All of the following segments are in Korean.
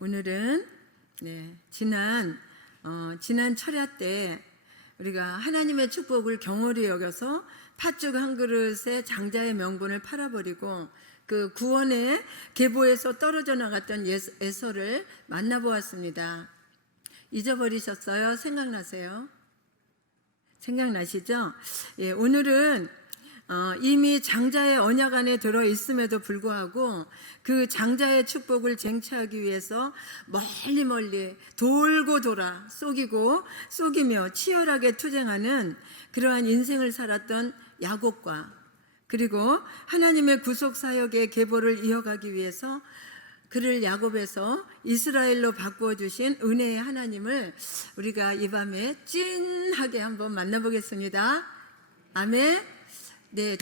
오늘은 지난 철야 때 우리가 하나님의 축복을 경홀히 여겨서 팥죽 한 그릇에 장자의 명분을 팔아버리고 그 구원의 계보에서 떨어져 나갔던 에서를 만나보았습니다. 잊어버리셨어요? 생각나세요? 생각나시죠? 오늘은 이미 장자의 언약 안에 들어 있음에도 불구하고 그 장자의 축복을 쟁취하기 위해서 멀리 돌고 돌아 속이며 치열하게 투쟁하는 그러한 인생을 살았던 야곱과 그리고 하나님의 구속 사역의 계보를 이어가기 위해서 그를 야곱에서 이스라엘로 바꾸어 주신 은혜의 하나님을 우리가 이 밤에 찐하게 한번 만나보겠습니다. 아멘.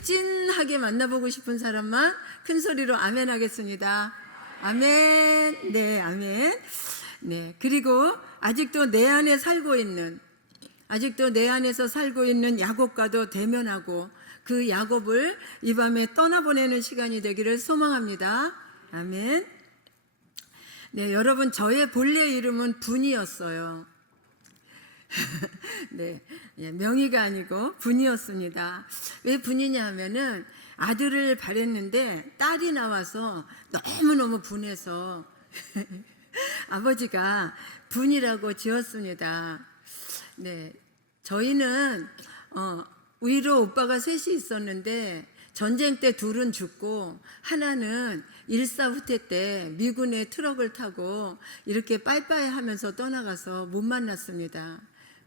찐하게 만나보고 싶은 사람만 큰 소리로 아멘 하겠습니다. 아멘. 아멘. 그리고 아직도 내 안에서 살고 있는 야곱과도 대면하고 그 야곱을 이 밤에 떠나보내는 시간이 되기를 소망합니다. 아멘. 여러분, 저의 본래 이름은 분이었어요. 명의가 아니고 분이었습니다. 왜 분이냐 하면은 아들을 바랬는데 딸이 나와서 너무너무 분해서 아버지가 분이라고 지었습니다. 저희는 위로 오빠가 셋이 있었는데 전쟁 때 둘은 죽고 하나는 일사후퇴 때 미군의 트럭을 타고 이렇게 빠이빠이 하면서 떠나가서 못 만났습니다.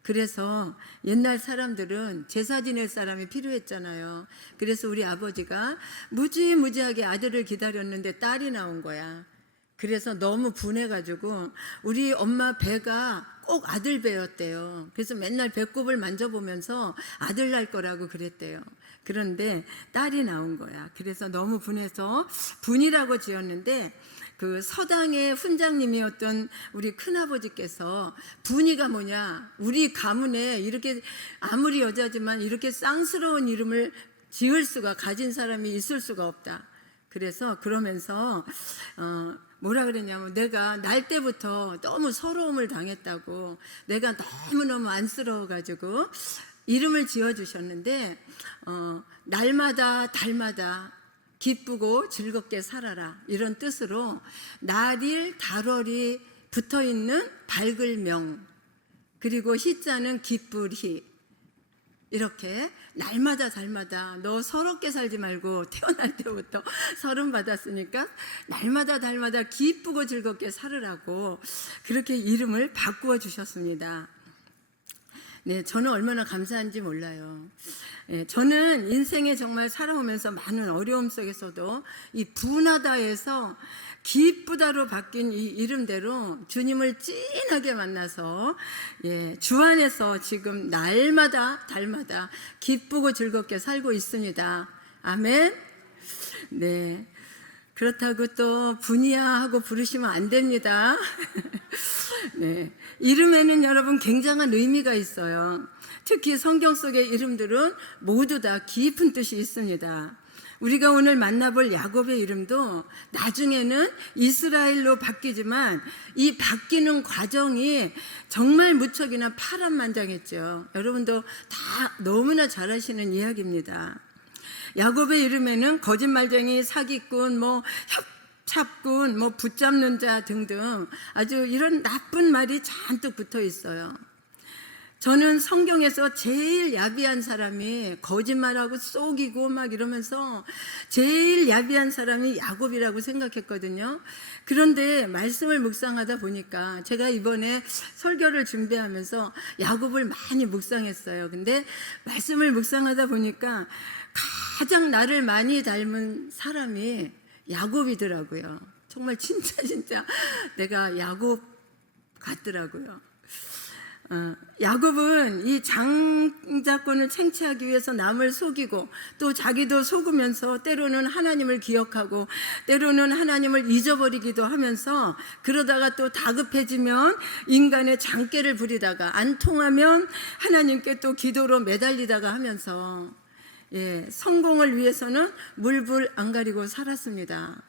그래서 옛날 사람들은 제사 지낼 사람이 필요했잖아요. 그래서 우리 아버지가 무지무지하게 아들을 기다렸는데 딸이 나온 거야. 그래서 너무 분해가지고 우리 엄마 배가 꼭 아들 배였대요. 그래서 맨날 배꼽을 만져보면서 아들 날 거라고 그랬대요. 그런데 딸이 나온 거야. 그래서 너무 분해서 분이라고 지었는데 그 서당의 훈장님이었던 우리 큰아버지께서 분이가 뭐냐, 우리 가문에 이렇게 아무리 여자지만 이렇게 쌍스러운 이름을 가진 사람이 있을 수가 없다. 그래서 그러면서 뭐라 그랬냐면 내가 날 때부터 너무 서러움을 당했다고, 내가 너무너무 안쓰러워가지고 이름을 지어주셨는데 날마다 달마다 기쁘고 즐겁게 살아라, 이런 뜻으로 날일 달월이 붙어있는 밝을 명, 그리고 희자는 기쁠 희, 이렇게 날마다 달마다 너 서럽게 살지 말고 태어날 때부터 서름 받았으니까 날마다 달마다 기쁘고 즐겁게 살으라고 그렇게 이름을 바꾸어 주셨습니다. 저는 얼마나 감사한지 몰라요. 저는 인생에 정말 살아오면서 많은 어려움 속에서도 이 분하다에서 기쁘다로 바뀐 이 이름대로 주님을 찐하게 만나서 주 안에서 지금 날마다 달마다 기쁘고 즐겁게 살고 있습니다. 아멘. 그렇다고 또 분이야 하고 부르시면 안 됩니다. 이름에는 여러분 굉장한 의미가 있어요. 특히 성경 속의 이름들은 모두 다 깊은 뜻이 있습니다. 우리가 오늘 만나볼 야곱의 이름도 나중에는 이스라엘로 바뀌지만 이 바뀌는 과정이 정말 무척이나 파란만장했죠. 여러분도 다 너무나 잘 아시는 이야기입니다. 야곱의 이름에는 거짓말쟁이, 사기꾼, 협잡꾼, 붙잡는 자 등등 아주 이런 나쁜 말이 잔뜩 붙어 있어요. 저는 성경에서 제일 야비한 사람이, 거짓말하고 속이고 막 이러면서 제일 야비한 사람이 야곱이라고 생각했거든요. 그런데 말씀을 묵상하다 보니까 제가 이번에 설교를 준비하면서 야곱을 많이 묵상했어요. 근데 말씀을 묵상하다 보니까 가장 나를 많이 닮은 사람이 야곱이더라고요. 정말 진짜 내가 야곱 같더라고요. 야곱은 이 장자권을 챙취하기 위해서 남을 속이고 또 자기도 속으면서 때로는 하나님을 기억하고 때로는 하나님을 잊어버리기도 하면서, 그러다가 또 다급해지면 인간의 장깨를 부리다가 안 통하면 하나님께 또 기도로 매달리다가 하면서 성공을 위해서는 물불 안 가리고 살았습니다.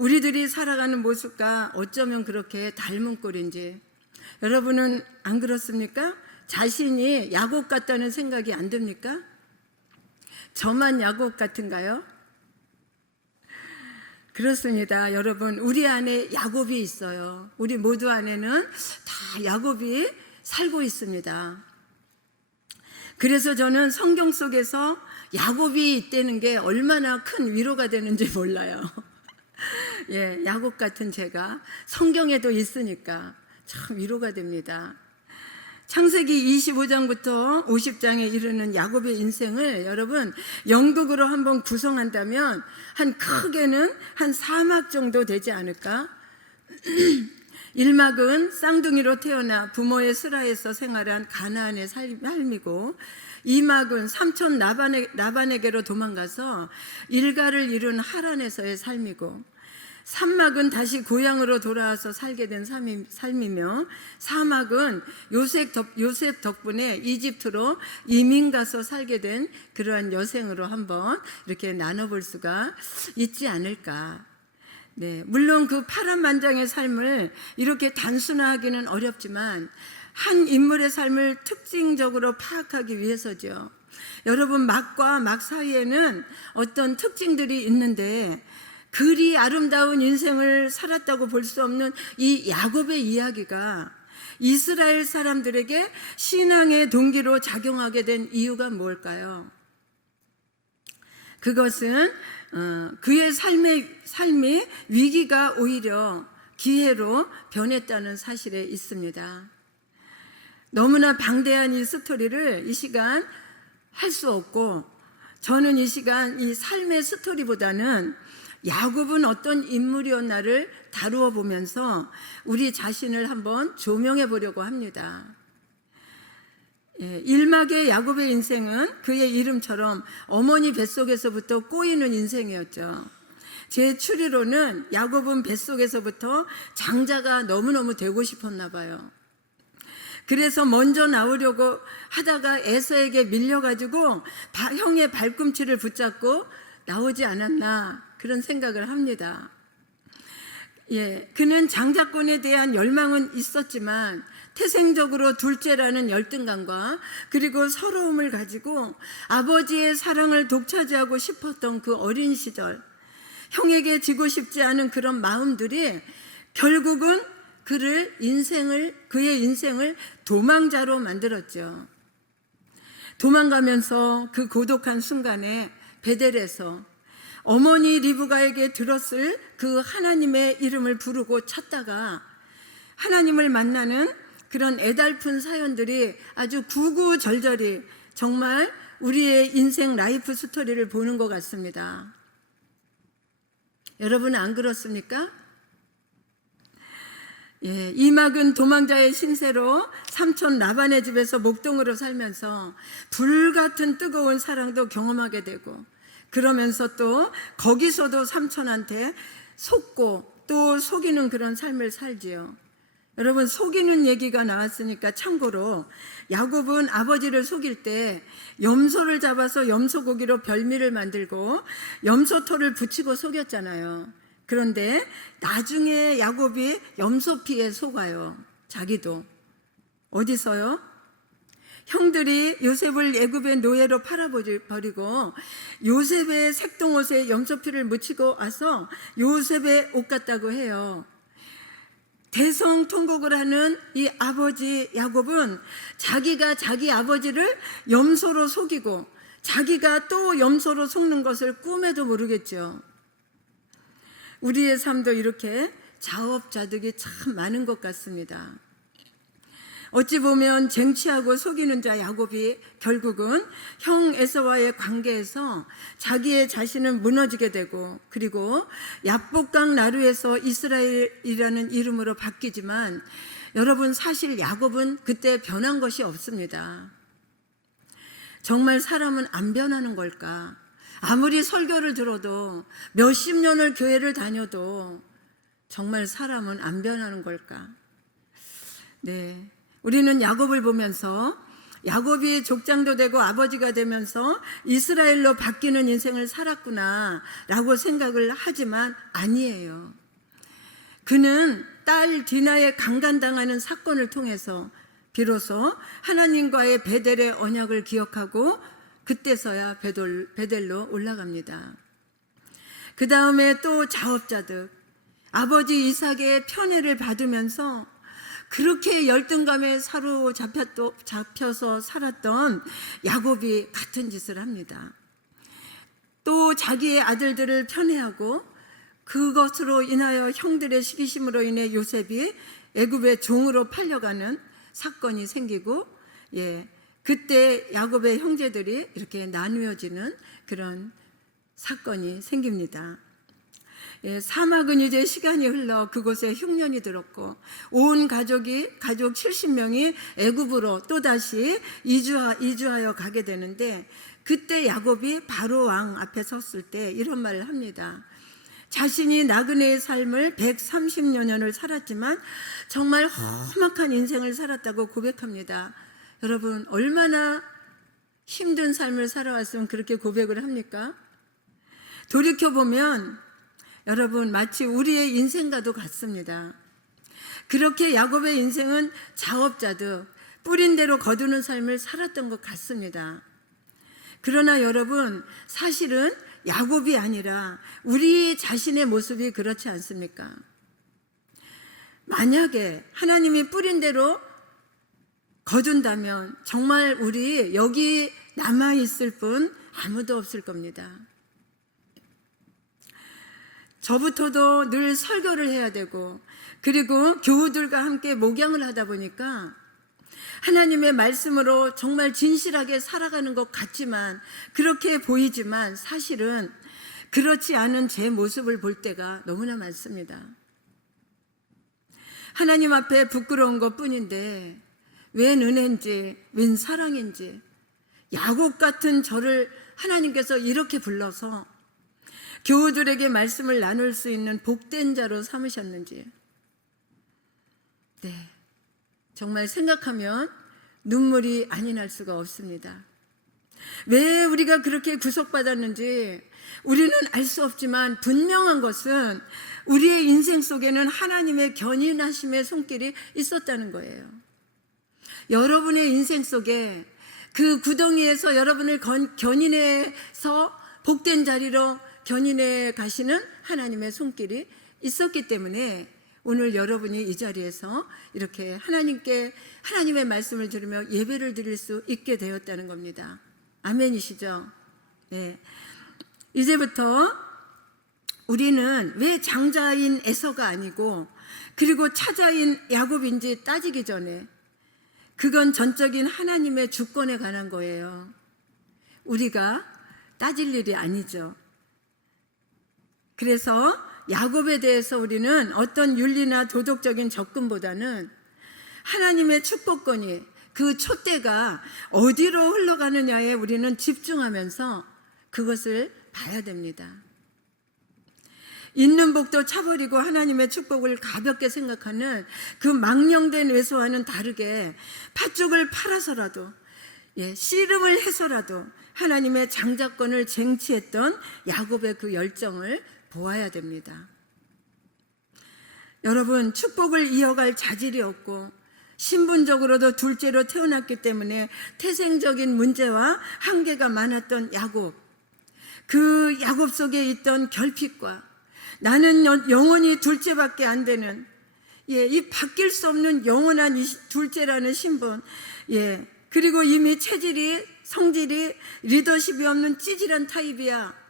우리들이 살아가는 모습과 어쩌면 그렇게 닮은 꼴인지 여러분은 안 그렇습니까? 자신이 야곱 같다는 생각이 안 듭니까? 저만 야곱 같은가요? 그렇습니다. 여러분, 우리 안에 야곱이 있어요. 우리 모두 안에는 다 야곱이 살고 있습니다. 그래서 저는 성경 속에서 야곱이 있다는 게 얼마나 큰 위로가 되는지 몰라요. 예, 야곱 같은 제가 성경에도 있으니까 참 위로가 됩니다. 창세기 25장부터 50장에 이르는 야곱의 인생을 여러분 연극으로 한번 구성한다면 한 크게는 한 4막 정도 되지 않을까? 1막은 쌍둥이로 태어나 부모의 슬하에서 생활한 가나안의 삶이고, 2막은 삼촌 라반에게로 도망가서 일가를 이룬 하란에서의 삶이고, 3막은 다시 고향으로 돌아와서 살게 된 삶이며, 4막은 요셉 덕분에 이집트로 이민 가서 살게 된 그러한 여생으로 한번 이렇게 나눠볼 수가 있지 않을까. 네, 물론 그 파란만장의 삶을 이렇게 단순화하기는 어렵지만 한 인물의 삶을 특징적으로 파악하기 위해서죠. 여러분, 막과 막 사이에는 어떤 특징들이 있는데 그리 아름다운 인생을 살았다고 볼 수 없는 이 야곱의 이야기가 이스라엘 사람들에게 신앙의 동기로 작용하게 된 이유가 뭘까요? 그것은 그의 삶이 위기가 오히려 기회로 변했다는 사실에 있습니다. 너무나 방대한 이 스토리를 이 시간 할 수 없고, 저는 이 시간 이 삶의 스토리보다는 야곱은 어떤 인물이었나를 다루어 보면서 우리 자신을 한번 조명해 보려고 합니다. 1막의 야곱의 인생은 그의 이름처럼 어머니 뱃속에서부터 꼬이는 인생이었죠. 제 추리로는 야곱은 뱃속에서부터 장자가 너무너무 되고 싶었나 봐요. 그래서 먼저 나오려고 하다가 에서에게 밀려가지고 형의 발꿈치를 붙잡고 나오지 않았나, 그런 생각을 합니다. 예, 그는 장자권에 대한 열망은 있었지만 태생적으로 둘째라는 열등감과 그리고 서러움을 가지고 아버지의 사랑을 독차지하고 싶었던 그 어린 시절, 형에게 지고 싶지 않은 그런 마음들이 결국은 그의 인생을 도망자로 만들었죠. 도망가면서 그 고독한 순간에 베델에서 어머니 리브가에게 들었을 그 하나님의 이름을 부르고 찾다가 하나님을 만나는 그런 애달픈 사연들이 아주 구구절절히 정말 우리의 인생 라이프 스토리를 보는 것 같습니다. 여러분, 안 그렇습니까? 예, 이막은 도망자의 신세로 삼촌 라반의 집에서 목동으로 살면서 불같은 뜨거운 사랑도 경험하게 되고, 그러면서 또 거기서도 삼촌한테 속고 또 속이는 그런 삶을 살지요. 여러분, 속이는 얘기가 나왔으니까 참고로 야곱은 아버지를 속일 때 염소를 잡아서 염소고기로 별미를 만들고 염소털을 붙이고 속였잖아요. 그런데 나중에 야곱이 염소피에 속아요. 자기도. 어디서요? 형들이 요셉을 애굽의 노예로 팔아버리고 요셉의 색동옷에 염소피를 묻히고 와서 요셉의 옷 같다고 해요. 대성통곡을 하는 이 아버지 야곱은 자기가 자기 아버지를 염소로 속이고 자기가 또 염소로 속는 것을 꿈에도 모르겠죠. 우리의 삶도 이렇게 자업자득이 참 많은 것 같습니다. 어찌 보면 쟁취하고 속이는 자 야곱이 결국은 형 에서와의 관계에서 자기의 자신을 무너지게 되고, 그리고 야복강 나루에서 이스라엘이라는 이름으로 바뀌지만 여러분, 사실 야곱은 그때 변한 것이 없습니다. 정말 사람은 안 변하는 걸까? 아무리 설교를 들어도 몇십 년을 교회를 다녀도 정말 사람은 안 변하는 걸까? 네, 우리는 야곱을 보면서 야곱이 족장도 되고 아버지가 되면서 이스라엘로 바뀌는 인생을 살았구나 라고 생각을 하지만 아니에요. 그는 딸 디나의 강간당하는 사건을 통해서 비로소 하나님과의 베델의 언약을 기억하고 그때서야 베델로 올라갑니다. 그 다음에 또 자업자득, 아버지 이삭의 편애를 받으면서 그렇게 열등감에 사로잡혀서 살았던 야곱이 같은 짓을 합니다. 또 자기의 아들들을 편애하고 그것으로 인하여 형들의 시기심으로 인해 요셉이 애굽의 종으로 팔려가는 사건이 생기고, 그때 야곱의 형제들이 이렇게 나누어지는 그런 사건이 생깁니다. 사막은 이제 시간이 흘러 그곳에 흉년이 들었고 온 가족 70명이 애굽으로 또다시 이주하여 가게 되는데, 그때 야곱이 바로 왕 앞에 섰을 때 이런 말을 합니다. 자신이 나그네의 삶을 130여 년을 살았지만 정말 험악한 인생을 살았다고 고백합니다. 여러분, 얼마나 힘든 삶을 살아왔으면 그렇게 고백을 합니까? 돌이켜보면 여러분, 마치 우리의 인생과도 같습니다. 그렇게 야곱의 인생은 자업자득 뿌린 대로 거두는 삶을 살았던 것 같습니다. 그러나 여러분, 사실은 야곱이 아니라 우리 자신의 모습이 그렇지 않습니까? 만약에 하나님이 뿌린 대로 거둔다면 정말 우리 여기 남아있을 분 아무도 없을 겁니다. 저부터도 늘 설교를 해야 되고, 그리고 교우들과 함께 목양을 하다 보니까 하나님의 말씀으로 정말 진실하게 살아가는 것 같지만, 그렇게 보이지만 사실은 그렇지 않은 제 모습을 볼 때가 너무나 많습니다. 하나님 앞에 부끄러운 것 뿐인데 웬 은혜인지 웬 사랑인지 야곱 같은 저를 하나님께서 이렇게 불러서 교우들에게 말씀을 나눌 수 있는 복된 자로 삼으셨는지, 정말 생각하면 눈물이 아니 날 수가 없습니다. 왜 우리가 그렇게 구속받았는지 우리는 알 수 없지만 분명한 것은 우리의 인생 속에는 하나님의 견인하심의 손길이 있었다는 거예요. 여러분의 인생 속에 그 구덩이에서 여러분을 견인해서 복된 자리로 견인해 가시는 하나님의 손길이 있었기 때문에 오늘 여러분이 이 자리에서 이렇게 하나님의 말씀을 들으며 예배를 드릴 수 있게 되었다는 겁니다. 아멘이시죠? 네. 이제부터 우리는 왜 장자인 에서가 아니고 그리고 차자인 야곱인지 따지기 전에 그건 전적인 하나님의 주권에 관한 거예요. 우리가 따질 일이 아니죠. 그래서 야곱에 대해서 우리는 어떤 윤리나 도덕적인 접근보다는 하나님의 축복권이 그 촛대가 어디로 흘러가느냐에 우리는 집중하면서 그것을 봐야 됩니다. 있는 복도 차버리고 하나님의 축복을 가볍게 생각하는 그 망령된 외소와는 다르게 팥죽을 팔아서라도 씨름을 해서라도 하나님의 장자권을 쟁취했던 야곱의 그 열정을 보아야 됩니다. 여러분, 축복을 이어갈 자질이 없고 신분적으로도 둘째로 태어났기 때문에 태생적인 문제와 한계가 많았던 야곱, 그 야곱 속에 있던 결핍과 나는 영원히 둘째밖에 안 되는 이 바뀔 수 없는 영원한 이 둘째라는 신분, 그리고 이미 체질이 성질이 리더십이 없는 찌질한 타입이야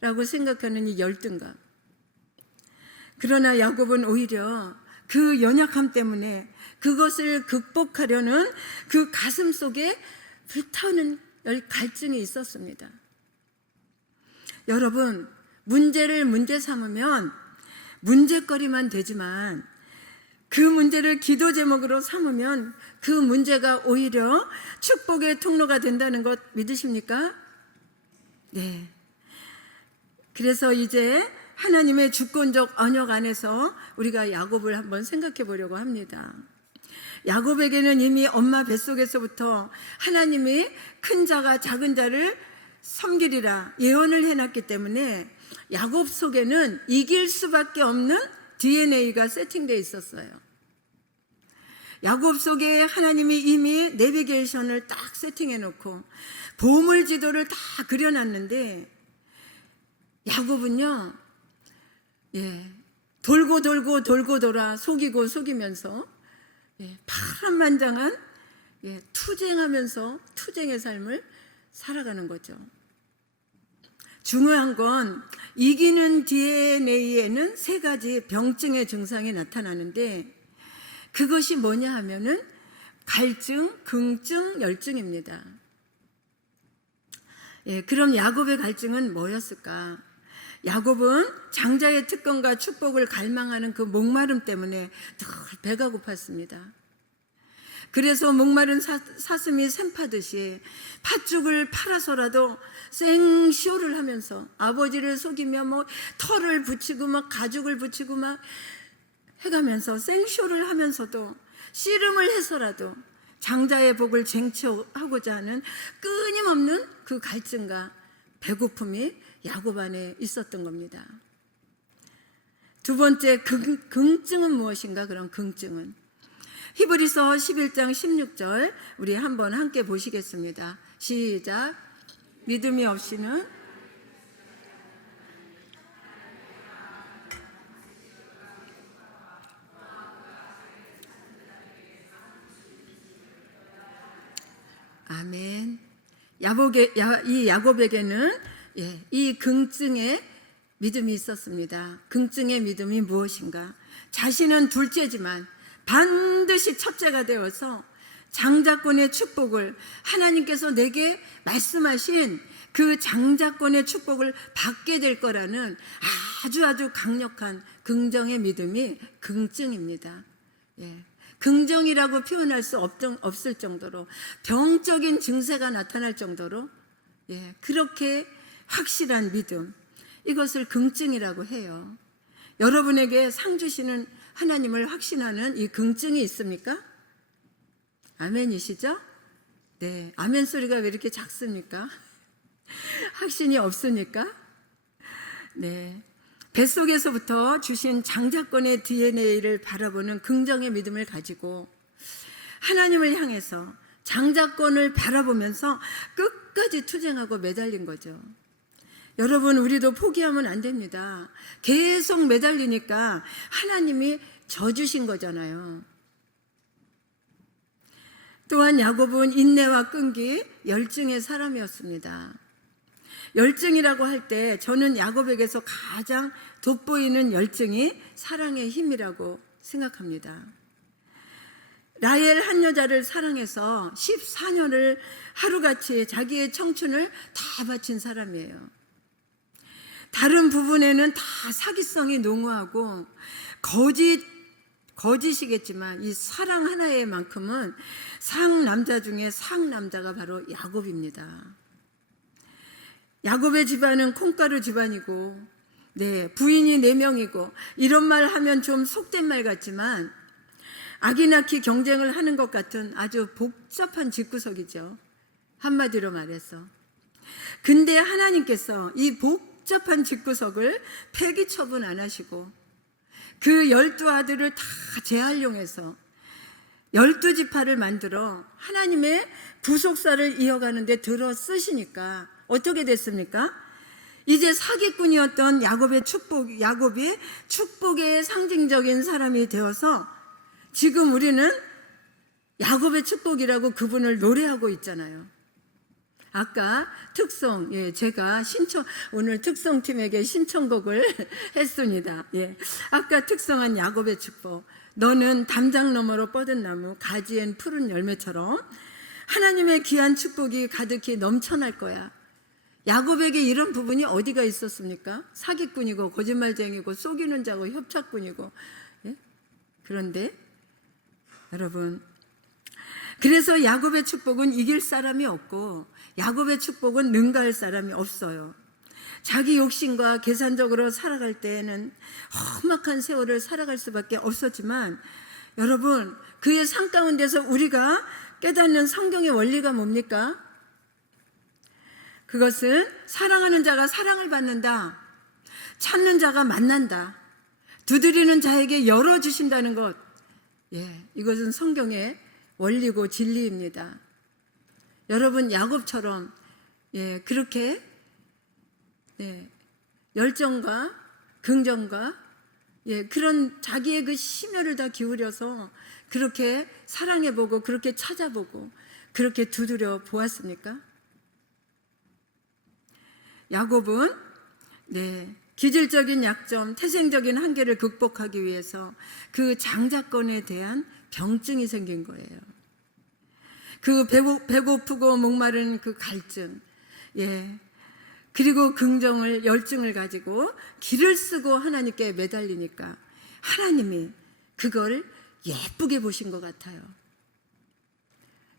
라고 생각하는 이 열등감. 그러나 야곱은 오히려 그 연약함 때문에 그것을 극복하려는 그 가슴 속에 불타오는 갈증이 있었습니다. 여러분, 문제를 문제 삼으면 문제거리만 되지만 그 문제를 기도 제목으로 삼으면 그 문제가 오히려 축복의 통로가 된다는 것 믿으십니까? 네. 그래서 이제 하나님의 주권적 언약 안에서 우리가 야곱을 한번 생각해 보려고 합니다. 야곱에게는 이미 엄마 뱃속에서부터 하나님이 큰 자가 작은 자를 섬기리라 예언을 해놨기 때문에 야곱 속에는 이길 수밖에 없는 DNA가 세팅되어 있었어요. 야곱 속에 하나님이 이미 내비게이션을 딱 세팅해 놓고 보물 지도를 다 그려놨는데 야곱은요, 돌고 돌아 속이고 속이면서 파란만장한 투쟁하면서 투쟁의 삶을 살아가는 거죠. 중요한 건 이기는 DNA에는 3가지 병증의 증상이 나타나는데 그것이 뭐냐 하면은 갈증, 긍증, 열증입니다. 그럼 야곱의 갈증은 뭐였을까? 야곱은 장자의 특권과 축복을 갈망하는 그 목마름 때문에 늘 배가 고팠습니다. 그래서 목마른 사슴이 샘파듯이 팥죽을 팔아서라도 생쇼를 하면서 아버지를 속이며 털을 붙이고 가죽을 붙이고 해가면서 생쇼를 하면서도 씨름을 해서라도 장자의 복을 쟁취하고자 하는 끊임없는 그 갈증과 배고픔이 야곱 안에 있었던 겁니다. 두 번째 긍증은 무엇인가? 그런 긍증은 히브리서 11장 16절 우리 한번 함께 보시겠습니다. 시작. 믿음이 없이는 아멘. 이 야곱에게는 이 긍증의 믿음이 있었습니다. 긍증의 믿음이 무엇인가? 자신은 둘째지만 반드시 첫째가 되어서 장자권의 축복을 하나님께서 내게 말씀하신 그 장자권의 축복을 받게 될 거라는 아주 강력한 긍정의 믿음이 긍증입니다. 긍정이라고 표현할 수 없을 정도로 병적인 증세가 나타날 정도로 그렇게 확실한 믿음, 이것을 긍증이라고 해요. 여러분에게 상 주시는 하나님을 확신하는 이 긍증이 있습니까? 아멘이시죠? 네, 아멘 소리가 왜 이렇게 작습니까? 확신이 없으니까? 네, 뱃속에서부터 주신 장자권의 DNA를 바라보는 긍정의 믿음을 가지고 하나님을 향해서 장자권을 바라보면서 끝까지 투쟁하고 매달린 거죠. 여러분, 우리도 포기하면 안 됩니다. 계속 매달리니까 하나님이 져주신 거잖아요. 또한 야곱은 인내와 끈기, 열증의 사람이었습니다. 열증이라고 할 때 저는 야곱에게서 가장 돋보이는 열증이 사랑의 힘이라고 생각합니다. 라헬 한 여자를 사랑해서 14년을 하루같이 자기의 청춘을 다 바친 사람이에요. 다른 부분에는 다 사기성이 농후하고 거짓이겠지만 이 사랑 하나에만큼은 상남자 중에 상남자가 바로 야곱입니다. 야곱의 집안은 콩가루 집안이고 부인이 4명이고 이런 말 하면 좀 속된 말 같지만 아기 낳기 경쟁을 하는 것 같은 아주 복잡한 집구석이죠. 한마디로 말해서. 근데 하나님께서 이 복잡한 집구석을 폐기 처분 안 하시고 그 12아들을 다 재활용해서 12지파를 만들어 하나님의 구속사를 이어가는 데 들어 쓰시니까 어떻게 됐습니까? 이제 사기꾼이었던 야곱이 축복의 상징적인 사람이 되어서 지금 우리는 야곱의 축복이라고 그분을 노래하고 있잖아요. 아까 특송, 제가 오늘 특송팀에게 신청곡을 했습니다. 아까 특송한 야곱의 축복. 너는 담장 너머로 뻗은 나무, 가지엔 푸른 열매처럼 하나님의 귀한 축복이 가득히 넘쳐날 거야. 야곱에게 이런 부분이 어디가 있었습니까? 사기꾼이고 거짓말쟁이고 속이는 자고 협착꾼이고. 그런데 여러분, 그래서 야곱의 축복은 이길 사람이 없고 야곱의 축복은 능가할 사람이 없어요. 자기 욕심과 계산적으로 살아갈 때에는 험악한 세월을 살아갈 수밖에 없었지만 여러분, 그의 삶 가운데서 우리가 깨닫는 성경의 원리가 뭡니까? 그것은 사랑하는 자가 사랑을 받는다, 찾는 자가 만난다, 두드리는 자에게 열어주신다는 것. 이것은 성경의 원리고 진리입니다. 여러분, 야곱처럼 그렇게 열정과 긍정과 그런 자기의 그 심혈을 다 기울여서 그렇게 사랑해보고 그렇게 찾아보고 그렇게 두드려 보았습니까? 야곱은 기질적인 약점, 태생적인 한계를 극복하기 위해서 그 장자권에 대한 병증이 생긴 거예요. 그 배고프고 목마른 그 갈증, 그리고 긍정을, 열증을 가지고 길을 쓰고 하나님께 매달리니까 하나님이 그걸 예쁘게 보신 것 같아요.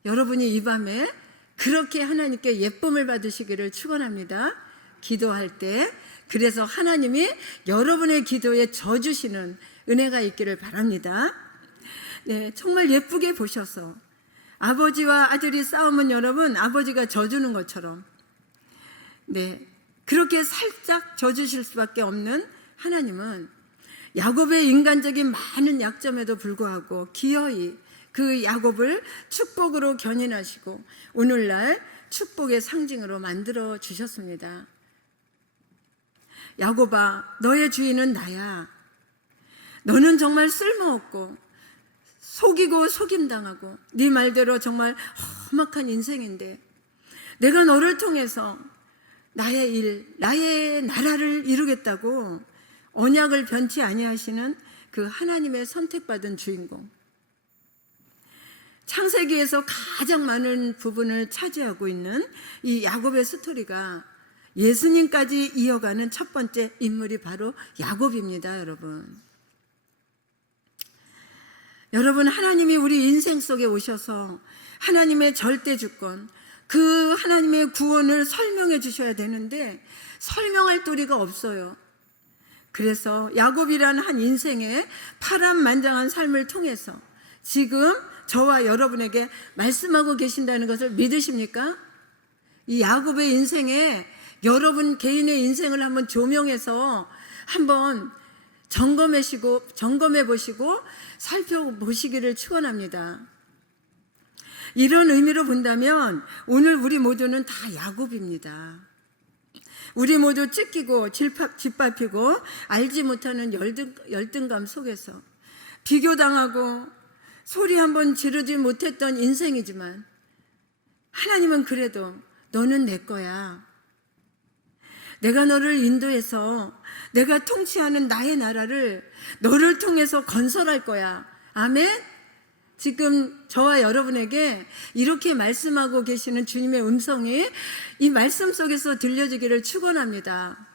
여러분이 이 밤에 그렇게 하나님께 예쁨을 받으시기를 축원합니다. 기도할 때. 그래서 하나님이 여러분의 기도에 져주시는 은혜가 있기를 바랍니다. 정말 예쁘게 보셔서 아버지와 아들이 싸우면 여러분, 아버지가 져주는 것처럼 그렇게 살짝 져주실 수밖에 없는 하나님은 야곱의 인간적인 많은 약점에도 불구하고 기어이 그 야곱을 축복으로 견인하시고 오늘날 축복의 상징으로 만들어 주셨습니다. 야곱아, 너의 주인은 나야. 너는 정말 쓸모없고 속이고 속임당하고 네 말대로 정말 험악한 인생인데 내가 너를 통해서 나의 일, 나의 나라를 이루겠다고 언약을 변치 아니하시는 그 하나님의 선택받은 주인공. 창세기에서 가장 많은 부분을 차지하고 있는 이 야곱의 스토리가 예수님까지 이어가는 첫 번째 인물이 바로 야곱입니다, 여러분. 여러분, 하나님이 우리 인생 속에 오셔서 하나님의 절대 주권, 그 하나님의 구원을 설명해 주셔야 되는데 설명할 도리가 없어요. 그래서 야곱이라는 한 인생의 파란만장한 삶을 통해서 지금 저와 여러분에게 말씀하고 계신다는 것을 믿으십니까? 이 야곱의 인생에 여러분 개인의 인생을 한번 조명해서 한번 점검해 보시고 살펴보시기를 축원합니다. 이런 의미로 본다면 오늘 우리 모두는 다 야곱입니다. 우리 모두 찢기고 짓밟히고 알지 못하는 열등감 속에서 비교당하고 소리 한번 지르지 못했던 인생이지만 하나님은 그래도 너는 내 거야. 내가 너를 인도해서 내가 통치하는 나의 나라를 너를 통해서 건설할 거야. 아멘? 지금 저와 여러분에게 이렇게 말씀하고 계시는 주님의 음성이 이 말씀 속에서 들려지기를 축원합니다.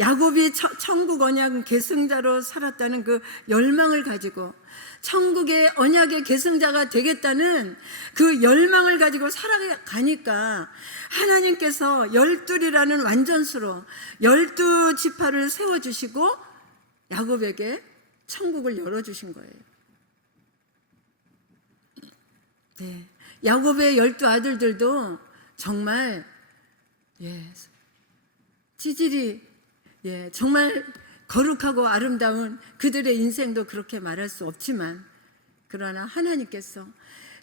야곱이 천국 언약 계승자로 살았다는 그 열망을 가지고 천국의 언약의 계승자가 되겠다는 그 열망을 가지고 살아가니까 하나님께서 12이라는 완전수로 12지파를 세워주시고 야곱에게 천국을 열어주신 거예요. 야곱의 12아들들도 정말 지질이 정말 거룩하고 아름다운 그들의 인생도 그렇게 말할 수 없지만 그러나 하나님께서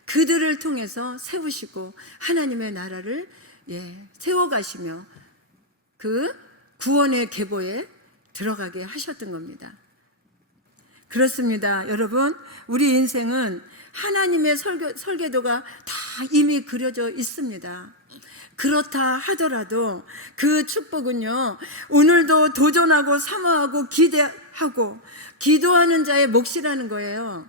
그들을 통해서 세우시고 하나님의 나라를 세워가시며 그 구원의 계보에 들어가게 하셨던 겁니다. 그렇습니다. 여러분, 우리 인생은 하나님의 설계도가 다 이미 그려져 있습니다. 그렇다 하더라도 그 축복은요, 오늘도 도전하고 사모하고 기대하고 기도하는 자의 몫이라는 거예요.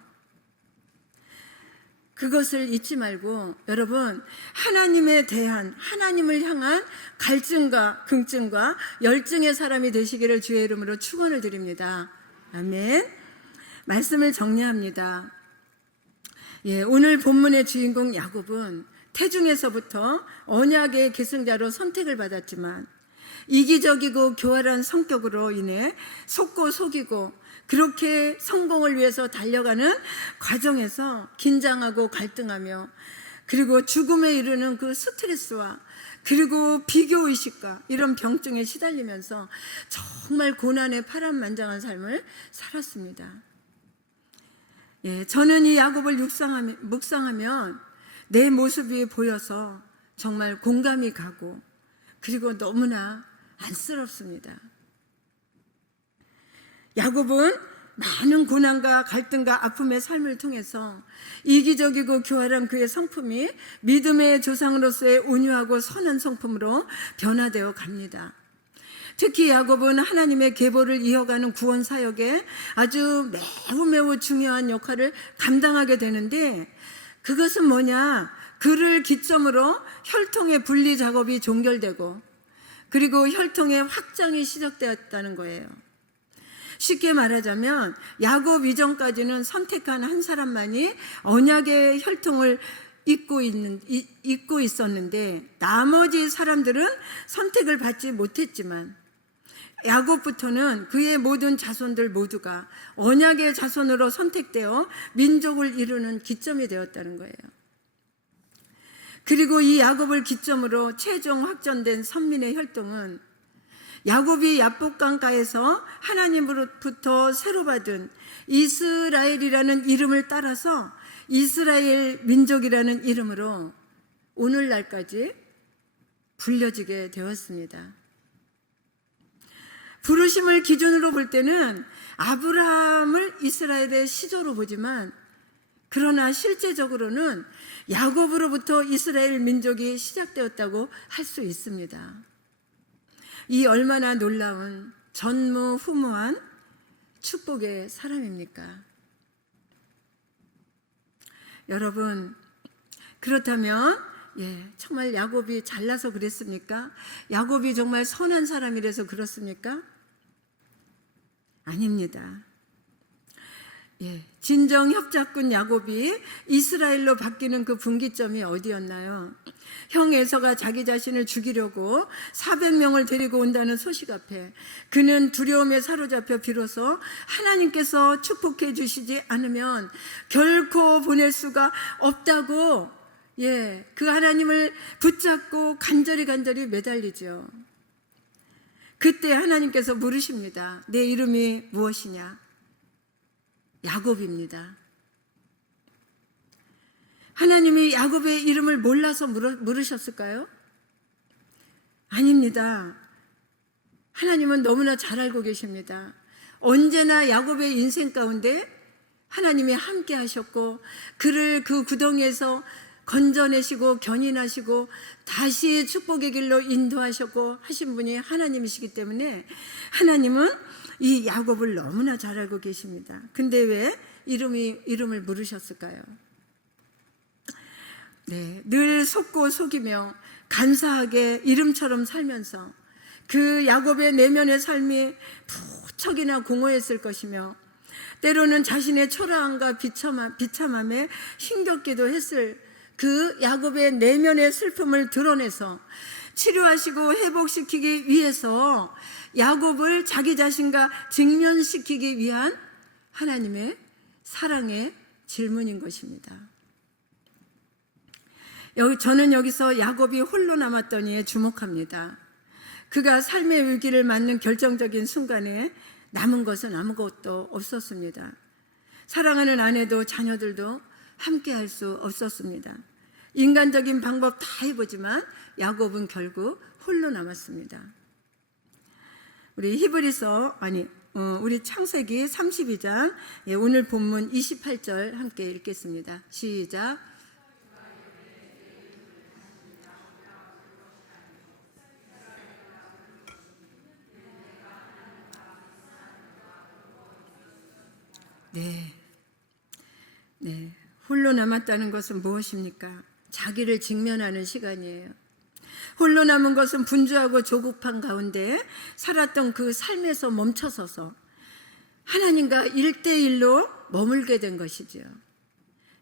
그것을 잊지 말고 여러분, 하나님에 대한, 하나님을 향한 갈증과 긍증과 열증의 사람이 되시기를 주의 이름으로 축원을 드립니다. 아멘. 말씀을 정리합니다. 오늘 본문의 주인공 야곱은 태중에서부터 언약의 계승자로 선택을 받았지만 이기적이고 교활한 성격으로 인해 속고 속이고 그렇게 성공을 위해서 달려가는 과정에서 긴장하고 갈등하며, 그리고 죽음에 이르는 그 스트레스와 그리고 비교의식과 이런 병증에 시달리면서 정말 고난의 파란만장한 삶을 살았습니다. 저는 이 야곱을 묵상하면 내 모습이 보여서 정말 공감이 가고, 그리고 너무나 안쓰럽습니다. 야곱은 많은 고난과 갈등과 아픔의 삶을 통해서 이기적이고 교활한 그의 성품이 믿음의 조상으로서의 온유하고 선한 성품으로 변화되어 갑니다. 특히 야곱은 하나님의 계보를 이어가는 구원 사역에 아주 매우 중요한 역할을 감당하게 되는데, 그것은 뭐냐? 그를 기점으로 혈통의 분리 작업이 종결되고, 그리고 혈통의 확장이 시작되었다는 거예요. 쉽게 말하자면 야곱 이전까지는 선택한 한 사람만이 언약의 혈통을 잇고 있었는데, 나머지 사람들은 선택을 받지 못했지만 야곱부터는 그의 모든 자손들 모두가 언약의 자손으로 선택되어 민족을 이루는 기점이 되었다는 거예요. 그리고 이 야곱을 기점으로 최종 확전된 선민의 혈통은 야곱이 야복강가에서 하나님으로부터 새로 받은 이스라엘이라는 이름을 따라서 이스라엘 민족이라는 이름으로 오늘날까지 불려지게 되었습니다. 부르심을 기준으로 볼 때는 아브라함을 이스라엘의 시조로 보지만, 그러나 실제적으로는 야곱으로부터 이스라엘 민족이 시작되었다고 할 수 있습니다. 이 얼마나 놀라운 전무후무한 축복의 사람입니까? 여러분, 그렇다면 정말 야곱이 잘나서 그랬습니까? 야곱이 정말 선한 사람이라서 그렇습니까? 아닙니다. 진정 협작꾼 야곱이 이스라엘로 바뀌는 그 분기점이 어디였나요? 형 에서가 자기 자신을 죽이려고 400명을 데리고 온다는 소식 앞에 그는 두려움에 사로잡혀 비로소 하나님께서 축복해 주시지 않으면 결코 보낼 수가 없다고 그 하나님을 붙잡고 간절히 매달리죠. 그때 하나님께서 물으십니다. 내 이름이 무엇이냐? 야곱입니다. 하나님이 야곱의 이름을 몰라서 물으셨을까요? 아닙니다. 하나님은 너무나 잘 알고 계십니다. 언제나 야곱의 인생 가운데 하나님이 함께 하셨고, 그를 그 구덩이에서 건져내시고 견인하시고 다시 축복의 길로 인도하셨고 하신 분이 하나님이시기 때문에 하나님은 이 야곱을 너무나 잘 알고 계십니다. 근데 왜 이름을 물으셨을까요? 늘 속고 속이며 간사하게 이름처럼 살면서 그 야곱의 내면의 삶이 무척이나 공허했을 것이며, 때로는 자신의 초라함과 비참함에 힘겹기도 했을 그 야곱의 내면의 슬픔을 드러내서 치료하시고 회복시키기 위해서 야곱을 자기 자신과 직면시키기 위한 하나님의 사랑의 질문인 것입니다. 저는 여기서 야곱이 홀로 남았더니에 주목합니다. 그가 삶의 위기를 맞는 결정적인 순간에 남은 것은 아무것도 없었습니다. 사랑하는 아내도 자녀들도 함께 할 수 없었습니다. 인간적인 방법 다 해보지만 야곱은 결국 홀로 남았습니다. 우리 창세기 32장 오늘 본문 28절 함께 읽겠습니다. 시작. 홀로 남았다는 것은 무엇입니까? 자기를 직면하는 시간이에요. 홀로 남은 것은 분주하고 조급한 가운데 살았던 그 삶에서 멈춰서서 하나님과 1대1로 머물게 된 것이죠.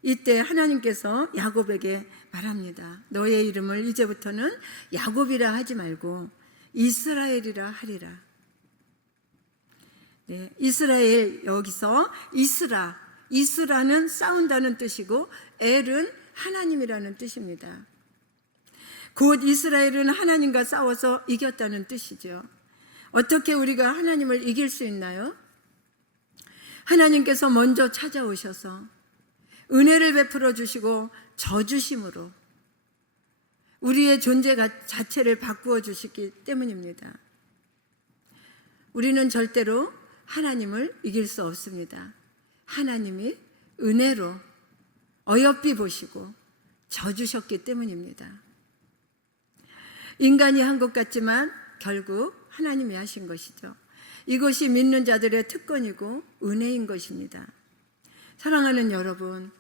이때 하나님께서 야곱에게 말합니다. 너의 이름을 이제부터는 야곱이라 하지 말고 이스라엘이라 하리라. 네, 이스라엘 여기서 이스라는 싸운다는 뜻이고 엘은 하나님이라는 뜻입니다. 곧 이스라엘은 하나님과 싸워서 이겼다는 뜻이죠. 어떻게 우리가 하나님을 이길 수 있나요? 하나님께서 먼저 찾아오셔서 은혜를 베풀어 주시고 져주심으로 우리의 존재 자체를 바꾸어 주시기 때문입니다. 우리는 절대로 하나님을 이길 수 없습니다. 하나님이 은혜로 어여삐 보시고 져주셨기 때문입니다. 인간이 한 것 같지만 결국 하나님이 하신 것이죠. 이것이 믿는 자들의 특권이고 은혜인 것입니다. 사랑하는 여러분,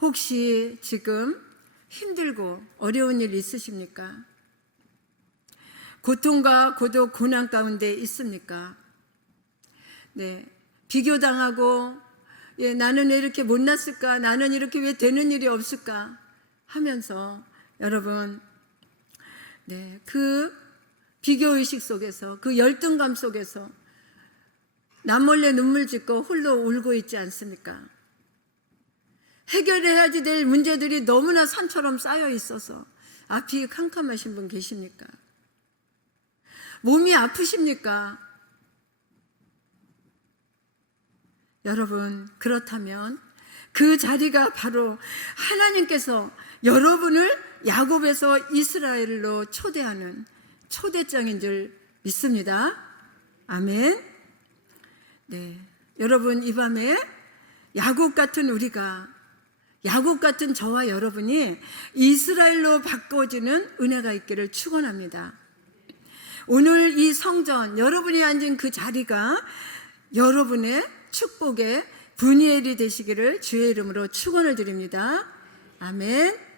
혹시 지금 힘들고 어려운 일 있으십니까? 고통과 고독, 고난 가운데 있습니까? 네, 비교당하고 나는 왜 이렇게 못났을까? 나는 이렇게 왜 되는 일이 없을까? 하면서 여러분, 네, 그 비교의식 속에서, 그 열등감 속에서 남몰래 눈물 짓고 홀로 울고 있지 않습니까? 해결해야지 될 문제들이 너무나 산처럼 쌓여 있어서 앞이 캄캄하신 분 계십니까? 몸이 아프십니까? 여러분, 그렇다면 그 자리가 바로 하나님께서 여러분을 야곱에서 이스라엘로 초대하는 초대장인 줄 믿습니다. 아멘. 네, 여러분, 이 밤에 야곱 같은 우리가, 야곱 같은 저와 여러분이 이스라엘로 바꿔지는 은혜가 있기를 축원합니다. 오늘 이 성전, 여러분이 앉은 그 자리가 여러분의 축복의 분이엘이 되시기를 주의 이름으로 축원을 드립니다. 아멘.